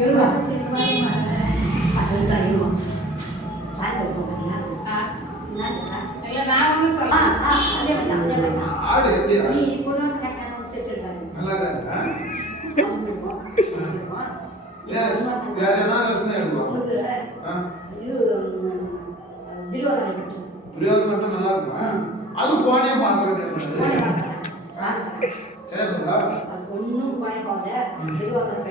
இருவா. வேற என்ன யோசனை புரியாத மட்டும் நல்லா இருக்குமா அது கோணியா பாக்குறது சரி போதா ஒன்றும் குறைப்பாத திருவாரூர்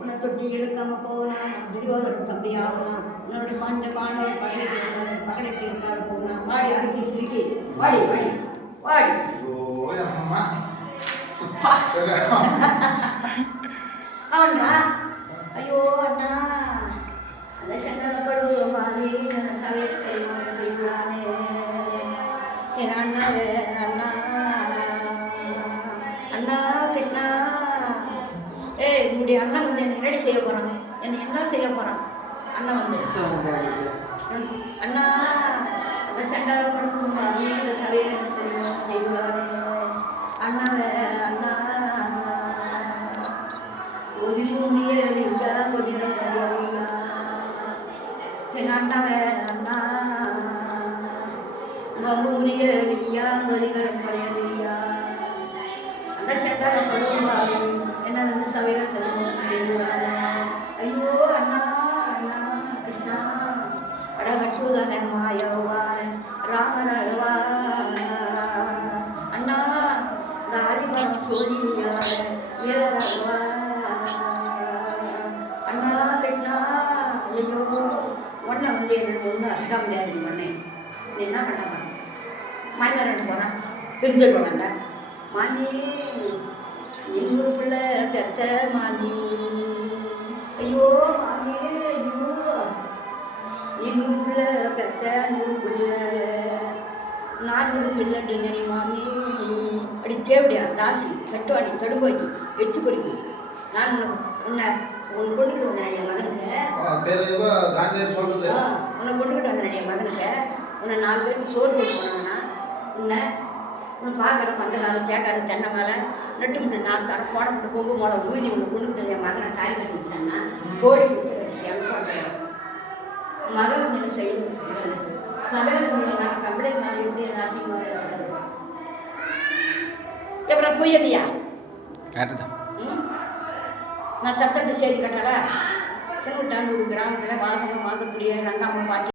உன்னை தொட்டி எடுக்காம போனா துரியோதன தம்பி ஆகுனா உன்னோட பாண்டவர் பயணிக்கிறது பகடைக்கு இருக்காது போனா வாடி அடிக்கி சிரிக்கி. வாடி வாடி. வாடி. அவன்றா ஐயோ என் அண்ணாவே அண்ணா அண்ணா கிருஷ்ணா ஏய் என்னுடைய அண்ணன் வந்து என்னை என்னடி செய்ய போகிறான் என்னை என்ன செய்ய போகிறான் அண்ணன் வந்து. அண்ணா அந்த சண்டால படுக்கும் மாதிரி அந்த சமையல் செய்வாங்க செய்வானே அண்ணாவே அண்ணா. இருந்தால் கொஞ்சம் என் அண்ணாவே அண்ணா வம்புரியலியா கொதிகரப்படையலியா அந்த செட்டால படுவாரு என்ன வந்து சபையில் செல்வம் செய்வாங்க ஐயோ அண்ணா அண்ணா கிருஷ்ணா. அடகட்டுதன மாயவான் ராமரகவா. அண்ணா இந்த ஆதிபரம் சோழியார அண்ணா கிருஷ்ணா. ஐயோ ஒன்றை வந்து என்னோட ஒன்றும் அசக்க முடியாது உடனே என்ன பண்ண மாமியார் போகிறான் பிரிஞ்சிருக்க வேண்டாம் மாமி இன்னொரு பிள்ளை? பெத்த மாமி. ஐயோ மாமி ஐயோ. இன்னொரு பிள்ளை? பெத்த நூறு பிள்ளை. நானூறு பிள்ளைண்டு நெறி மாமி. அப்படி தேவடியா தாசி கட்டுவாடி தடுப்பாக்கி எச்சு பொறுக்கி நான் உன்னை உன்னை கொண்டுக்கிட்டு வந்தேன் என் மகனுக்கு. உன்னை கொண்டுக்கிட்டு வந்தேன் என் மகனுக்கு. உன்னை நாலு பேருக்கு சோறு போட்டு போனாங்கன்னா உன்னை உன்னை பார்க்குற பந்த காலம் தேக்கால தென்னை மேலே நட்டு முட்டு நாலு சார் போட முட்டு கொம்பு மோளை ஊதி உன்னை கொண்டுக்கிட்டு என் மகனை தாலி கட்டி வச்சான்னா கோழி வச்சு வச்சு அனுப்பாங்க மகன் வந்து என்ன செய்யணும் செய்யணும் சமையல் நான் கம்ப்ளைண்ட் பண்ணி எப்படி அசிங்கமாக பேசுறது எப்பறம் ம்? நான் சத்தட்டு செய்தி கட்டல. செங்குட்டானூர் கிராமத்தில் வாசகம் வாங்கக்கூடிய ரங்காம்மா பாட்டி.